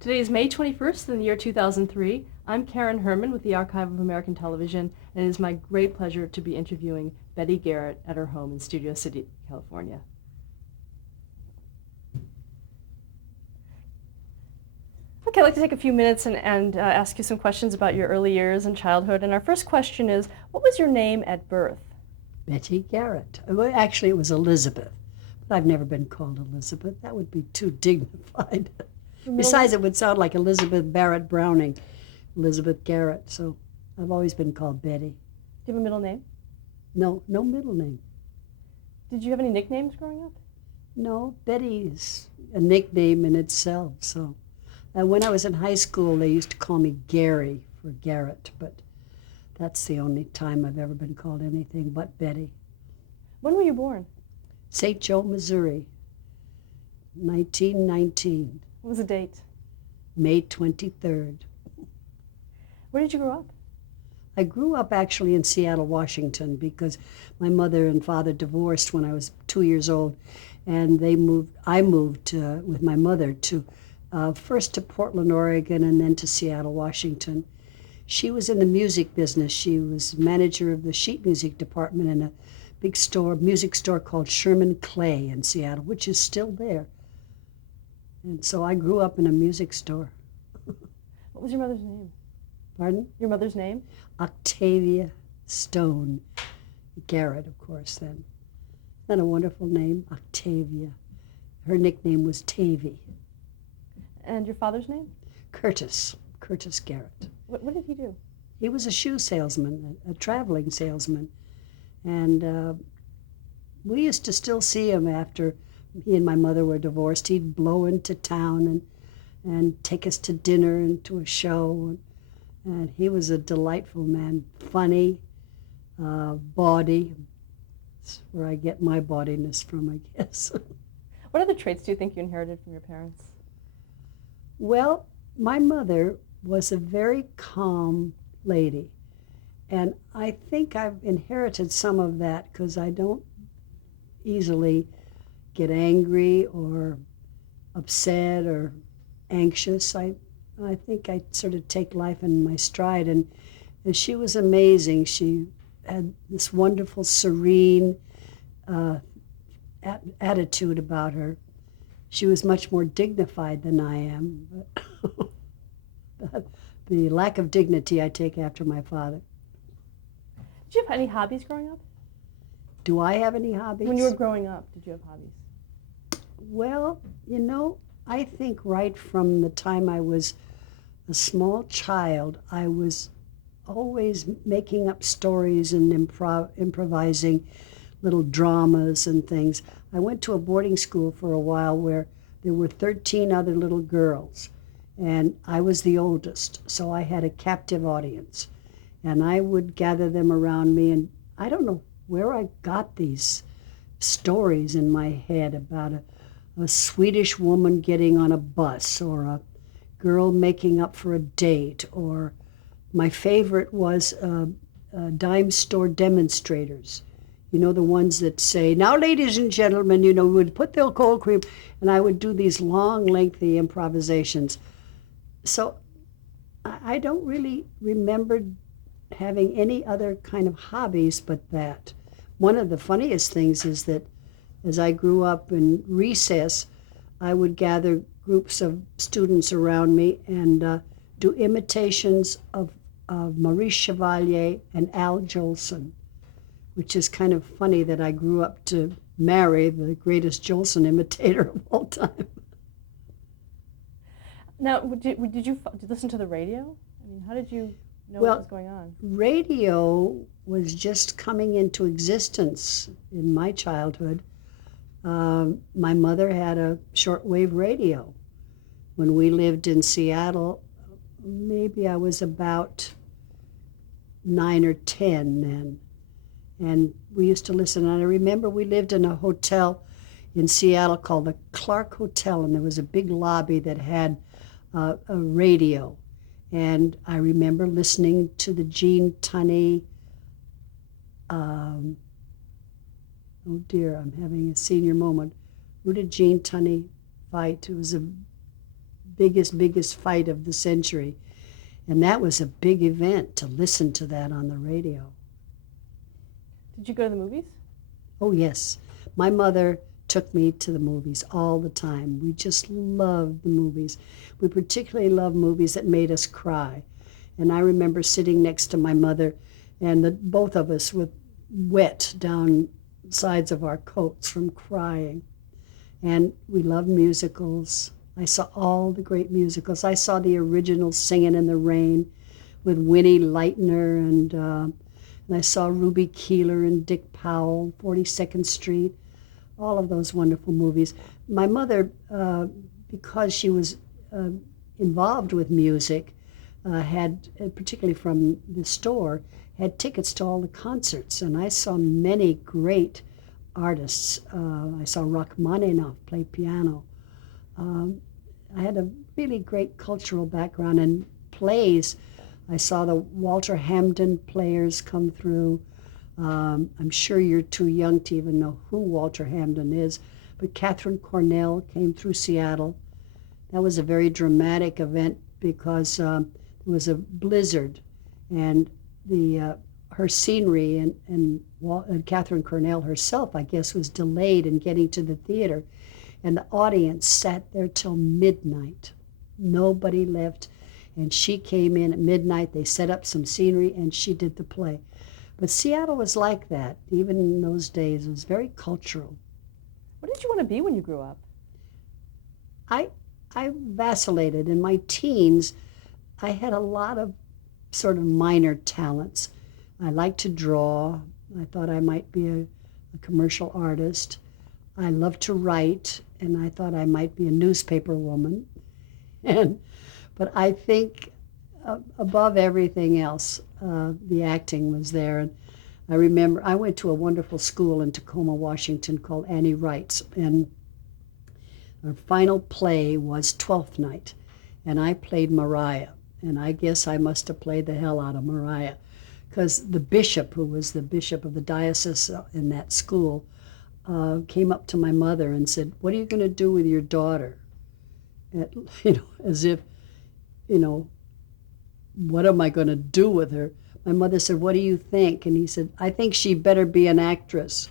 Today is May 21st in the year 2003. I'm Karen Herman with the Archive of American Television, and it is my great pleasure to be interviewing Betty Garrett at her home in Studio City, California. Okay, I'd like to take a few minutes and ask you some questions about your early years and childhood. And our first question is, what was your name at birth? Betty Garrett. Well, actually, it was Elizabeth, but I've never been called Elizabeth. That would be too dignified. Besides, it would sound like Elizabeth Barrett Browning, Elizabeth Garrett. So I've always been called Betty. Do you have a middle name? No middle name. Did you have any nicknames growing up? No, Betty's a nickname in itself. So when I was in high school, they used to call me Gary for Garrett, but that's the only time I've ever been called anything but Betty. When were you born? St. Joe, Missouri, 1919. What was the date? May 23rd. Where did you grow up? I grew up actually in Seattle, Washington, because my mother and father divorced when I was 2 years old, and I moved with my mother to first to Portland, Oregon, and then to Seattle, Washington. She was in the music business. She was manager of the sheet music department in a big music store called Sherman Clay in Seattle, which is still there. And so I grew up in a music store. What was your mother's name? Pardon? Your mother's name? Octavia Stone. Garrett, of course, then. Isn't that a wonderful name? Octavia. Her nickname was Tavy. And your father's name? Curtis Garrett. What did he do? He was a shoe salesman, a traveling salesman. And we used to still see him after he and my mother were divorced. He'd blow into town and take us to dinner and to a show. And he was a delightful man, funny, bawdy. That's where I get my bawdiness from, I guess. What other traits do you think you inherited from your parents? Well, my mother was a very calm lady. And I think I've inherited some of that because I don't easily get angry or upset or anxious. I think I sort of take life in my stride. And she was amazing. She had this wonderful, serene attitude about her. She was much more dignified than I am. But the lack of dignity I take after my father. Did you have any hobbies growing up? Do I have any hobbies? When you were growing up, did you have hobbies? Well, I think right from the time I was a small child, I was always making up stories and improvising little dramas and things. I went to a boarding school for a while where there were 13 other little girls, and I was the oldest, so I had a captive audience. And I would gather them around me, and I don't know where I got these stories in my head about a Swedish woman getting on a bus, or a girl making up for a date, or my favorite was dime store demonstrators. The ones that say, "Now, ladies and gentlemen," would put their cold cream, and I would do these long, lengthy improvisations. So I don't really remember having any other kind of hobbies but that. One of the funniest things is that as I grew up in recess, I would gather groups of students around me and do imitations of Maurice Chevalier and Al Jolson, which is kind of funny that I grew up to marry the greatest Jolson imitator of all time. Now, did you listen to the radio? I mean, how did you know what was going on? Radio was just coming into existence in my childhood. My mother had a shortwave radio. When we lived in Seattle, maybe I was about 9 or 10 then. And we used to listen. And I remember we lived in a hotel in Seattle called the Clark Hotel, and there was a big lobby that had a radio. And I remember listening to the Gene Tunney, oh dear, I'm having a senior moment. Who did Gene Tunney fight? It was a biggest fight of the century. And that was a big event to listen to that on the radio. Did you go to the movies? Oh, yes. My mother took me to the movies all the time. We just loved the movies. We particularly loved movies that made us cry. And I remember sitting next to my mother, and both of us with wet down sides of our coats from crying. And we loved musicals. I saw all the great musicals. I saw the original Singin' in the Rain with Winnie Leitner, and I saw Ruby Keeler and Dick Powell, 42nd Street, all of those wonderful movies. My mother, because she was involved with music, had, particularly from the store, had tickets to all the concerts, and I saw many great artists. I saw Rachmaninoff play piano. I had a really great cultural background in plays. I saw the Walter Hamden players come through. I'm sure you're too young to even know who Walter Hamden is, but Catherine Cornell came through Seattle. That was a very dramatic event because there was a blizzard, and her scenery and Catherine Cornell herself, I guess, was delayed in getting to the theater, and the audience sat there till midnight. Nobody left, and she came in at midnight. They set up some scenery, and she did the play. But Seattle was like that, even in those days. It was very cultural. What did you want to be when you grew up? I vacillated. In my teens, I had a lot of sort of minor talents. I liked to draw. I thought I might be a commercial artist. I loved to write, and I thought I might be a newspaper woman. But I think above everything else, the acting was there. And I remember I went to a wonderful school in Tacoma, Washington called Annie Wright's, and our final play was Twelfth Night, and I played Mariah. And I guess I must have played the hell out of Mariah, because the bishop, who was the bishop of the diocese in that school, came up to my mother and said, "What are you going to do with your daughter?" As if, what am I going to do with her? My mother said, "What do you think?" And he said, "I think she better be an actress."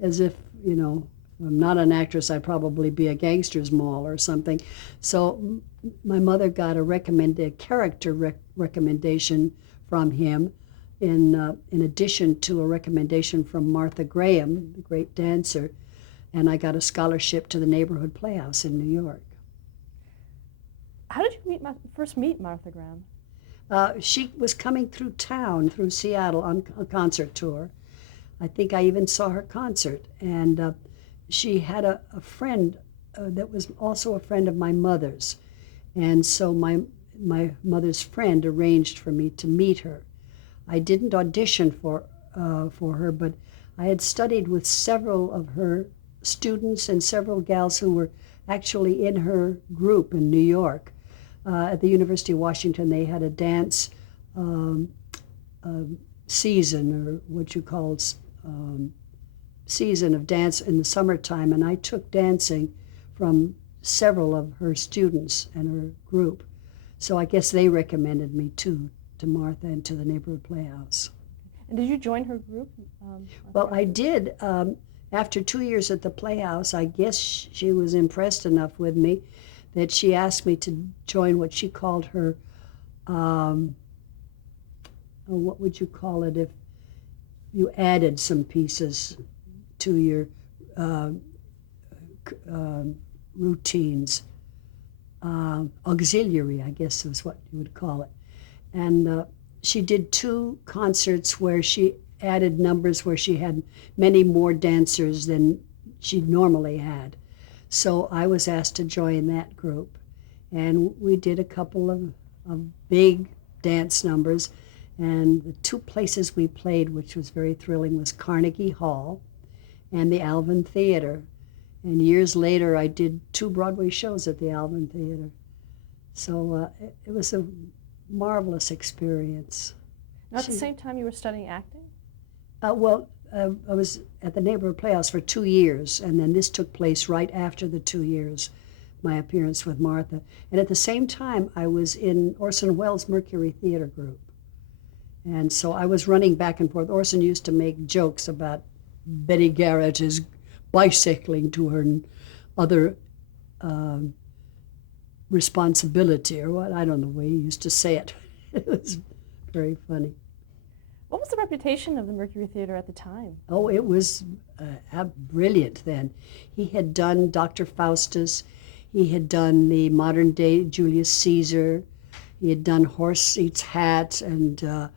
As if, if I'm not an actress, I'd probably be a gangster's mall or something. So my mother got a character recommendation from him, in addition to a recommendation from Martha Graham, the great dancer, and I got a scholarship to the Neighborhood Playhouse in New York. How did you first meet Martha Graham? She was coming through town, through Seattle, on a concert tour. I think I even saw her concert, and she had a friend that was also a friend of my mother's, and so my mother's friend arranged for me to meet her. I didn't audition for her, but I had studied with several of her students and several gals who were actually in her group in New York. At the University of Washington, they had a dance season, or what you call season of dance in the summertime, and I took dancing from several of her students and her group. So I guess they recommended me to Martha and to the Neighborhood Playhouse. And did you join her group? Well, I did. After 2 years at the Playhouse, I guess she was impressed enough with me that she asked me to join what she called her, what would you call it if you added some pieces to your routines? Auxiliary, I guess is what you would call it. And she did 2 concerts where she added numbers where she had many more dancers than she normally had. So I was asked to join that group, and we did a couple of big dance numbers. And the 2 places we played, which was very thrilling, was Carnegie Hall and the Alvin Theater. And years later, I did 2 Broadway shows at the Alvin Theater. So it was a marvelous experience. Now, at the same time, you were studying acting? I was at the Neighborhood Playhouse for 2 years, and then this took place right after the 2 years. my appearance with Martha. And at the same time, I was in Orson Welles' Mercury Theater group. And so I was running back and forth. Orson used to make jokes about Betty Garrett is bicycling to her other responsibility, or what, I don't know the way he used to say it. It was very funny. What was the reputation of the Mercury Theater at the time? Oh, it was brilliant then. He had done Dr. Faustus. He had done the modern day Julius Caesar. He had done Horse Eats Hat and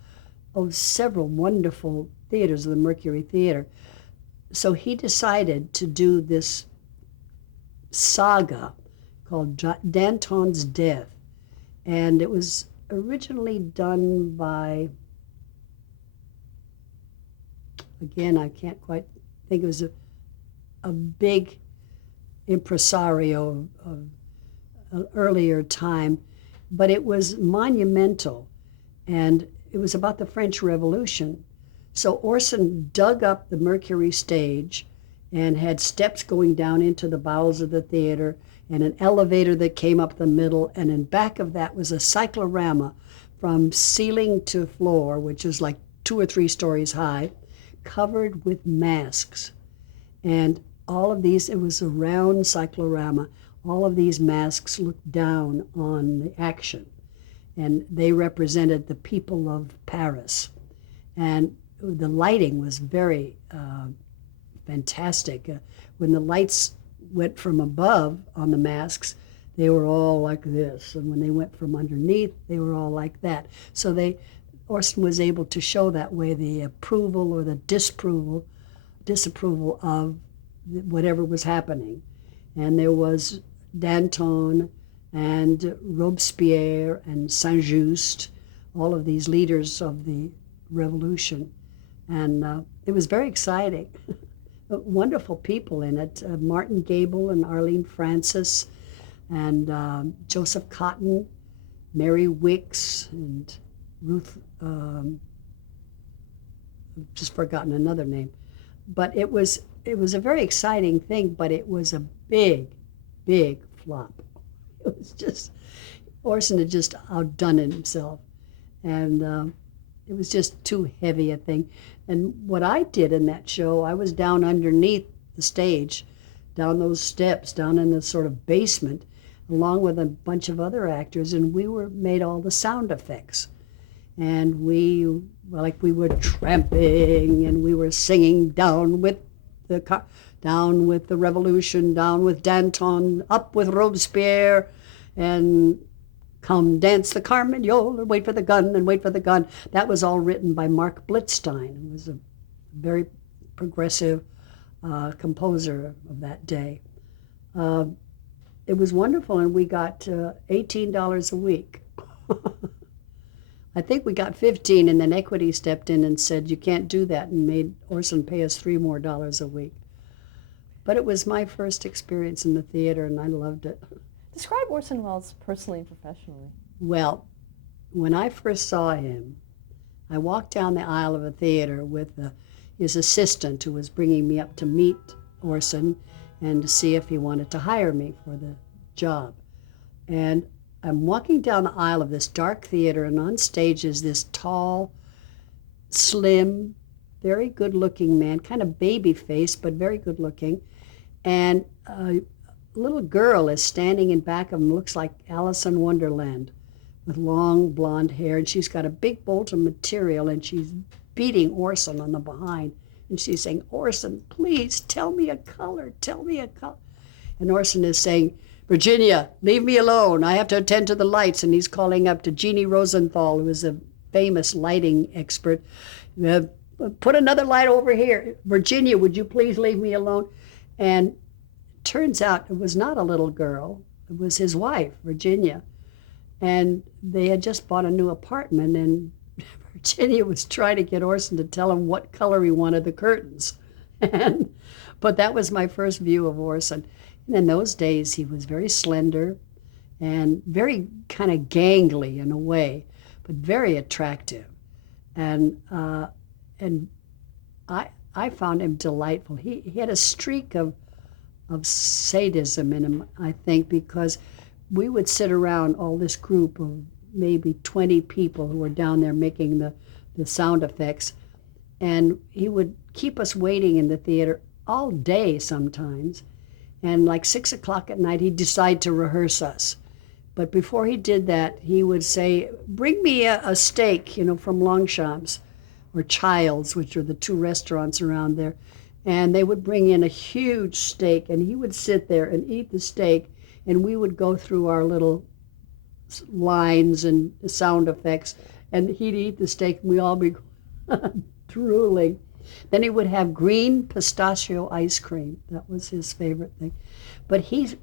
several wonderful theaters of the Mercury Theater. So he decided to do this saga called Danton's Death. And it was originally done by, again, I can't quite think, it was a big impresario of an earlier time, but it was monumental, and it was about the French Revolution. So Orson dug up the Mercury stage and had steps going down into the bowels of the theater and an elevator that came up the middle, and in back of that was a cyclorama from ceiling to floor, which is like 2 or 3 stories high, covered with masks. And all of these, it was a round cyclorama, all of these masks looked down on the action, and they represented the people of Paris. And the lighting was very fantastic. When the lights went from above on the masks, they were all like this, and when they went from underneath, they were all like that. So Orson was able to show that way the approval or the disapproval of whatever was happening. And there was Danton and Robespierre and Saint-Just, all of these leaders of the revolution. And it was very exciting. Wonderful people in it. Martin Gable and Arlene Francis and Joseph Cotton, Mary Wicks, and Ruth, I've just forgotten another name. But it was a very exciting thing, but it was a big, big flop. It was just, Orson had just outdone himself. And it was just too heavy a thing. And what I did in that show, I was down underneath the stage, down those steps, down in the sort of basement, along with a bunch of other actors, and we made all the sound effects. And we were tramping, and we were singing down with the revolution, down with Danton, up with Robespierre, and come dance the Carmagnole, and wait for the gun, and wait for the gun. That was all written by Mark Blitzstein, who was a very progressive composer of that day. It was wonderful, and we got $18 a week. I think we got 15, and then Equity stepped in and said, you can't do that, and made Orson pay us $3 more a week. But it was my first experience in the theater, and I loved it. Describe Orson Welles personally and professionally. Well, when I first saw him, I walked down the aisle of a theater with his assistant who was bringing me up to meet Orson and to see if he wanted to hire me for the job. And I'm walking down the aisle of this dark theater, and on stage is this tall, slim, very good-looking man, kind of baby-faced, but very good-looking. And a little girl is standing in back of him, looks like Alice in Wonderland, with long blonde hair, and she's got a big bolt of material, and she's beating Orson on the behind. And she's saying, Orson, please, tell me a color, tell me a color. And Orson is saying, Virginia, leave me alone. I have to attend to the lights. And he's calling up to Jeannie Rosenthal, who is a famous lighting expert. Put another light over here. Virginia, would you please leave me alone? And turns out it was not a little girl. It was his wife, Virginia. And they had just bought a new apartment, and Virginia was trying to get Orson to tell him what color he wanted the curtains. But that was my first view of Orson. And in those days, he was very slender and very kind of gangly in a way, but very attractive. And I found him delightful. He had a streak of of sadism in him, I think, because we would sit around, all this group of maybe 20 people who were down there making the sound effects, and he would keep us waiting in the theater all day sometimes. And like 6 o'clock at night, he'd decide to rehearse us. But before he did that, he would say, bring me a steak, from Longchamps or Childs, which are the two restaurants around there. And they would bring in a huge steak, and he would sit there and eat the steak, and we would go through our little lines and sound effects, and he'd eat the steak, and we'd all be drooling. Then he would have green pistachio ice cream. That was his favorite thing. But he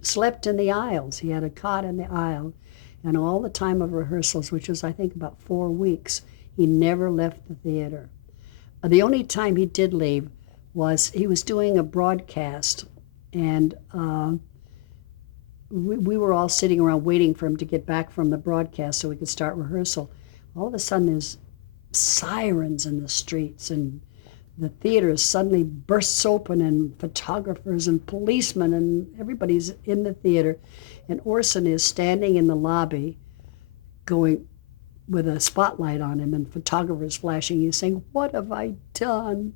slept in the aisles. He had a cot in the aisle, and all the time of rehearsals, which was, I think, about 4 weeks, he never left the theater. The only time he did leave was he was doing a broadcast, and we were all sitting around waiting for him to get back from the broadcast so we could start rehearsal. All of a sudden, there's sirens in the streets, and the theater suddenly bursts open, and photographers and policemen and everybody's in the theater, and Orson is standing in the lobby going with a spotlight on him and photographers flashing. He's saying, what have I done?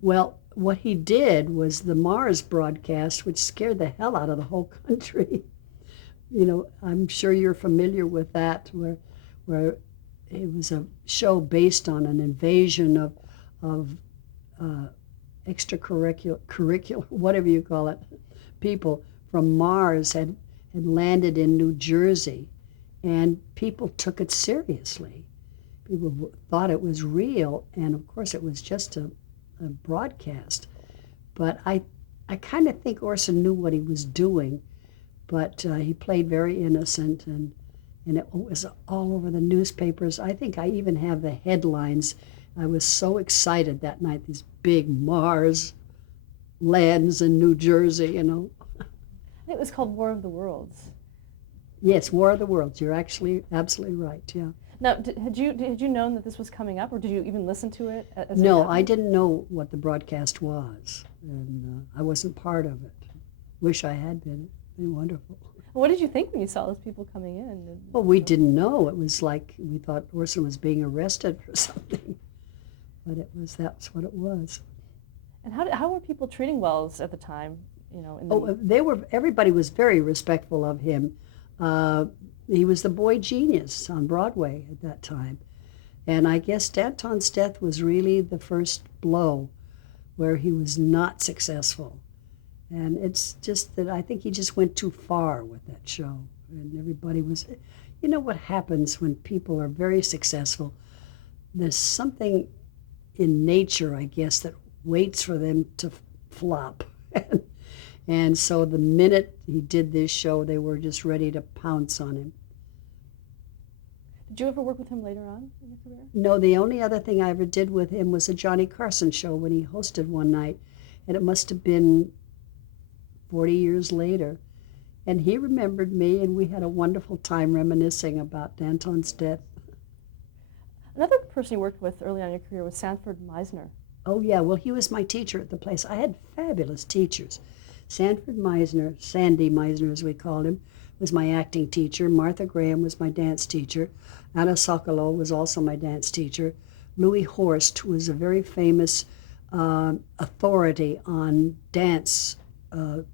Well, what he did was the Mars broadcast, which scared the hell out of the whole country. I'm sure you're familiar with that, where it was a show based on an invasion of extracurricular, whatever you call it, people from Mars had landed in New Jersey, and people took it seriously. People thought it was real, and of course it was just a broadcast. But I kind of think Orson knew what he was doing, but he played very innocent, and it was all over the newspapers. I think I even have the headlines. I was so excited that night, these big Mars lands in New Jersey, It was called War of the Worlds. Yes, War of the Worlds. You're actually absolutely right, yeah. Now, had you known that this was coming up, or did you even listen to it? No, I didn't know what the broadcast was, and I wasn't part of it. Wish I had been. It'd be wonderful. What did you think when you saw those people coming in? Well, we didn't know. It was like we thought Orson was being arrested for something, but that's what it was. And how were people treating Wells at the time? Everybody was very respectful of him. He was the boy genius on Broadway at that time. And I guess Danton's death was really the first blow where he was not successful. And it's just that I think he just went too far with that show. And everybody was, what happens when people are very successful? There's something in nature, I guess, that waits for them to flop. And so the minute he did this show, they were just ready to pounce on him. Did you ever work with him later on in your career? No, the only other thing I ever did with him was a Johnny Carson show when he hosted one night. And it must have been 40 years later. And he remembered me, and we had a wonderful time reminiscing about Danton's death. Another person you worked with early on in your career was Sanford Meisner. Oh, yeah. Well, he was my teacher at the place. I had fabulous teachers. Sanford Meisner, Sandy Meisner as we called him, was my acting teacher. Martha Graham was my dance teacher. Anna Sokolow was also my dance teacher. Louis Horst, who was a very famous authority on dance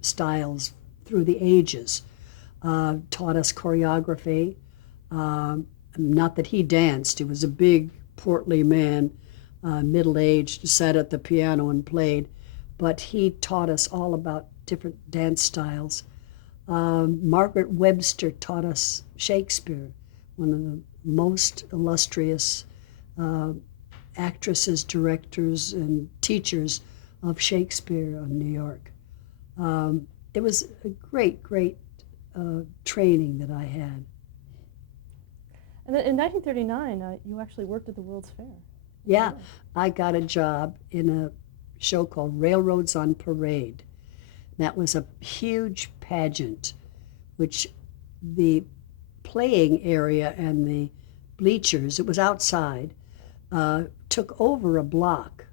styles through the ages, taught us choreography. Not that he danced. He was a big, portly man, middle-aged, sat at the piano and played. But he taught us all about different dance styles. Margaret Webster taught us Shakespeare, one of the most illustrious actresses, directors, and teachers of Shakespeare in New York. It was a great, great training that I had. And then in 1939, you actually worked at the World's Fair. Yeah, I got a job in a show called Railroads on Parade. That was a huge pageant, which the playing area and the bleachers, it was outside, took over a block.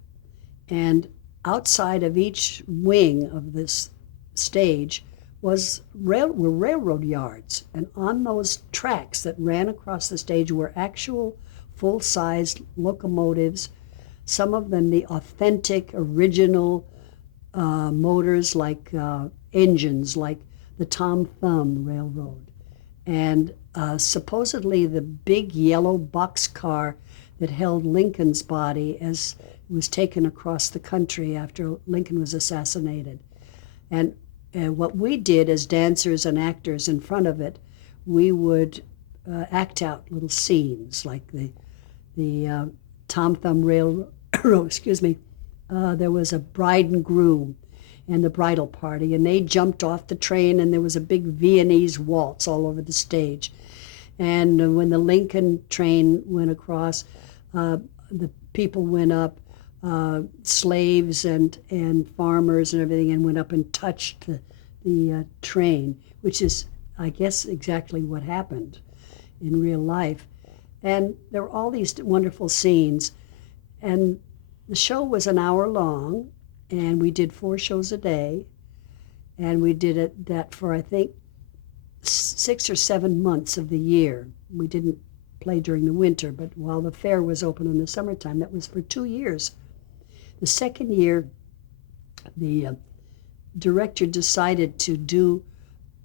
And outside of each wing of this stage were railroad yards, and on those tracks that ran across the stage were actual full-sized locomotives, some of them the authentic original motors, like engines like the Tom Thumb Railroad, and supposedly the big yellow boxcar that held Lincoln's body as it was taken across the country after Lincoln was assassinated. And what we did as dancers and actors in front of it, we would act out little scenes like the Tom Thumb Railroad, excuse me. There was a bride and groom and the bridal party, and they jumped off the train, and there was a big Viennese waltz all over the stage. And when the Lincoln train went across, the people went up, slaves and farmers and everything, and went up and touched the train, which is, I guess, exactly what happened in real life. And there were all these wonderful scenes. And the show was an hour long, and we did 4 shows a day. And we did that for, I think, 6 or 7 months of the year. We didn't play during the winter, but while the fair was open in the summertime, that was for 2 years. The second year, the director decided to do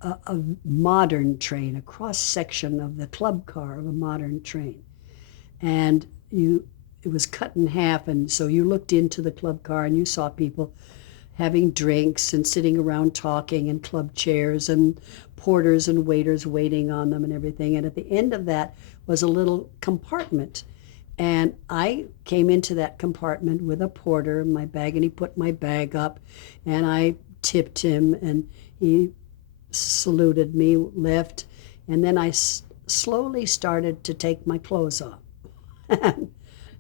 a modern train, a cross-section of the club car of a modern train. And it was cut in half, and so you looked into the club car and you saw people having drinks and sitting around talking in club chairs, and porters and waiters waiting on them and everything. And at the end of that was a little compartment. And I came into that compartment with a porter in my bag, and he put my bag up, and I tipped him, and he saluted me, left, and then I slowly started to take my clothes off.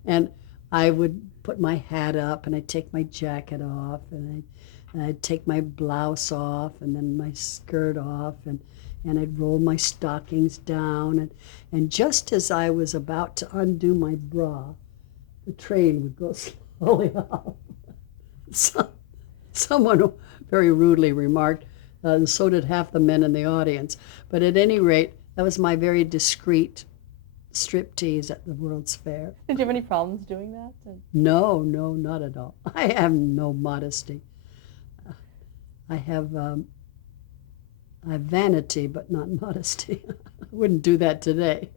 And I would put my hat up, and I'd take my jacket off, and I'd take my blouse off, and then my skirt off, and I'd roll my stockings down, and just as I was about to undo my bra, the train would go slowly off. Someone very rudely remarked, and so did half the men in the audience. But at any rate, that was my very discreet striptease at the World's Fair. Did you have any problems doing that? No, not at all. I have no modesty. I have vanity, but not modesty. I wouldn't do that today.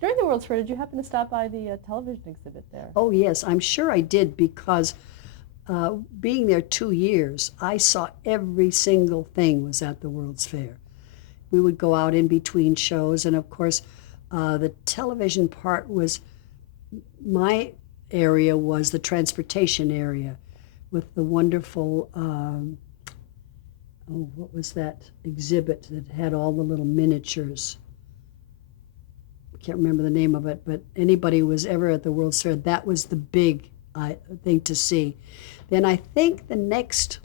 During the World's Fair, did you happen to stop by the television exhibit there? Oh, yes, I'm sure I did, because being there 2 years, I saw every single thing was at the World's Fair. We would go out in between shows, and of course, the television part was, my area was the transportation area with the wonderful, what was that exhibit that had all the little miniatures? I can't remember the name of it, but anybody who was ever at the World's Fair, that was the big thing to see. Then I think the next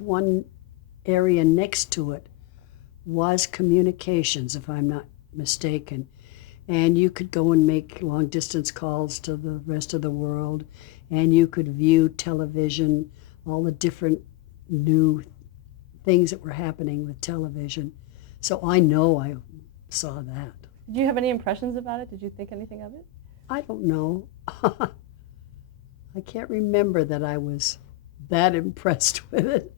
one area next to it was communications, if I'm not mistaken. And you could go and make long distance calls to the rest of the world, and you could view television, all the different new things that were happening with television. So I know I saw that. Did you have any impressions about it? Did you think anything of it? I don't know. I can't remember that I was that impressed with it,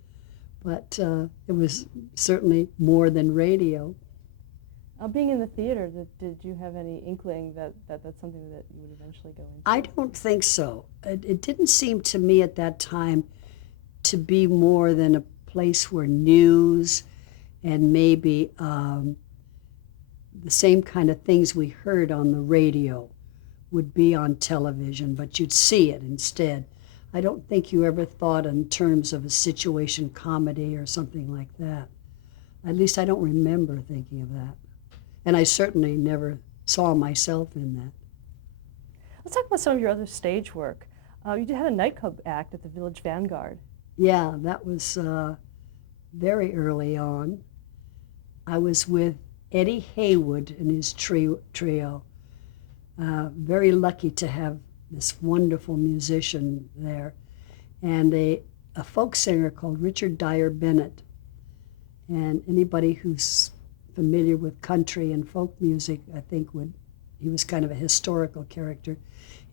but it was certainly more than radio. Being in the theater, did you have any inkling that that's something that you would eventually go into? I don't think so. It didn't seem to me at that time to be more than a place where news and maybe the same kind of things we heard on the radio would be on television, but you'd see it instead. I don't think you ever thought in terms of a situation comedy or something like that. At least I don't remember thinking of that. And I certainly never saw myself in that. Let's talk about some of your other stage work. You had a nightclub act at the Village Vanguard. Yeah, that was very early on. I was with Eddie Haywood and his trio. Very lucky to have this wonderful musician there, and a folk singer called Richard Dyer Bennett. And anybody who's familiar with country and folk music, I think he was kind of a historical character.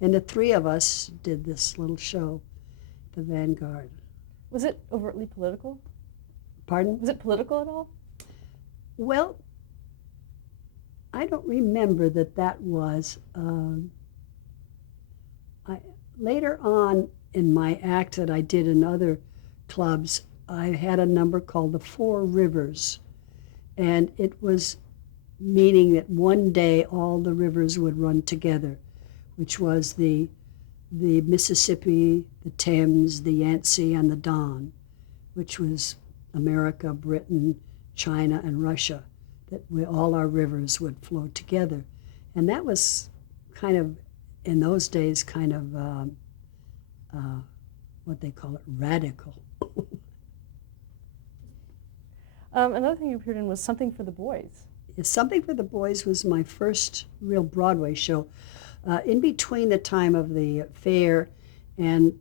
And the three of us did this little show, The Vanguard. Was it overtly political? Pardon? Was it political at all? Well, I don't remember that was. Later on in my act that I did in other clubs, I had a number called the Four Rivers, and it was meaning that one day all the rivers would run together, which was the Mississippi, the Thames, the Yangtze, and the Don, which was America, Britain, China, and Russia, that all our rivers would flow together. And that was kind of, in those days, kind of what they call it, radical. Another thing you appeared in was Something for the Boys. Something for the Boys was my first real Broadway show. In between the time of the fair and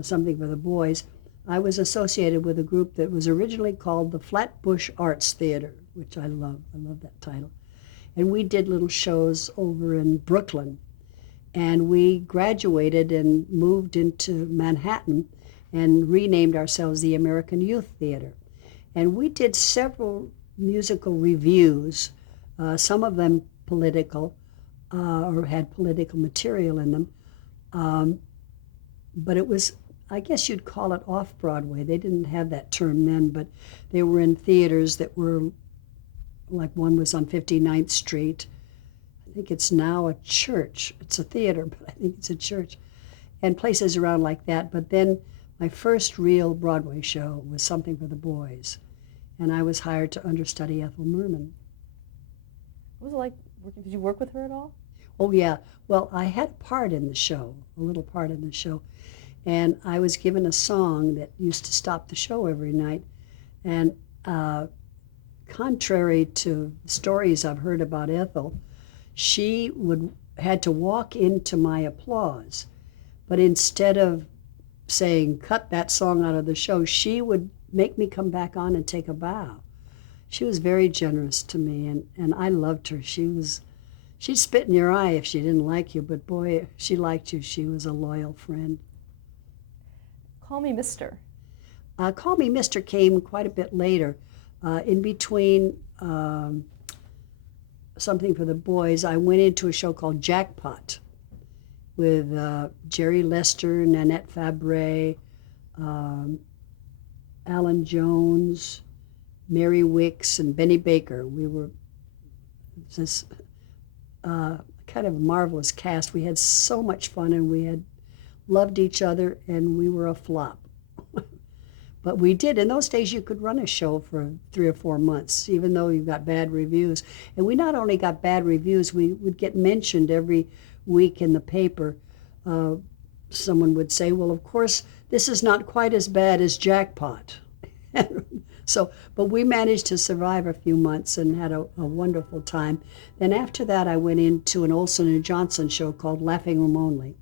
Something for the Boys, I was associated with a group that was originally called the Flatbush Arts Theater, which I love. I love that title. And we did little shows over in Brooklyn. And we graduated and moved into Manhattan and renamed ourselves the American Youth Theater. And we did several musical reviews, some of them political, or had political material in them. But it was, I guess you'd call it off-Broadway. They didn't have that term then, but they were in theaters that were, like one was on 59th Street. I think it's now a church. It's a theater, but I think it's a church. And places around like that. But then my first real Broadway show was Something for the Boys. And I was hired to understudy Ethel Merman. What was it like working? Did you work with her at all? Oh, yeah. Well, I had a part in the show, a little part in the show. And I was given a song that used to stop the show every night. And contrary to stories I've heard about Ethel, she had to walk into my applause. But instead of saying, cut that song out of the show, she would make me come back on and take a bow. She was very generous to me, and I loved her. She'd spit in your eye if she didn't like you, but boy, if she liked you, she was a loyal friend. Call Me Mister. Call Me Mister came quite a bit later. In between Something for the Boys, I went into a show called Jackpot with Jerry Lester, Nanette Fabray, Alan Jones, Mary Wicks, and Benny Baker. We were this kind of marvelous cast. We had so much fun, and we had loved each other, and we were a flop. But we did. In those days, you could run a show for 3 or 4 months, even though you got bad reviews. And we not only got bad reviews, we would get mentioned every week in the paper. Someone would say, well, of course, this is not quite as bad as Jackpot. But we managed to survive a few months and had a wonderful time. Then after that, I went into an Olson and Johnson show called Laughing Room Only.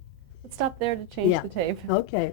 Let's stop there to change the tape. Okay.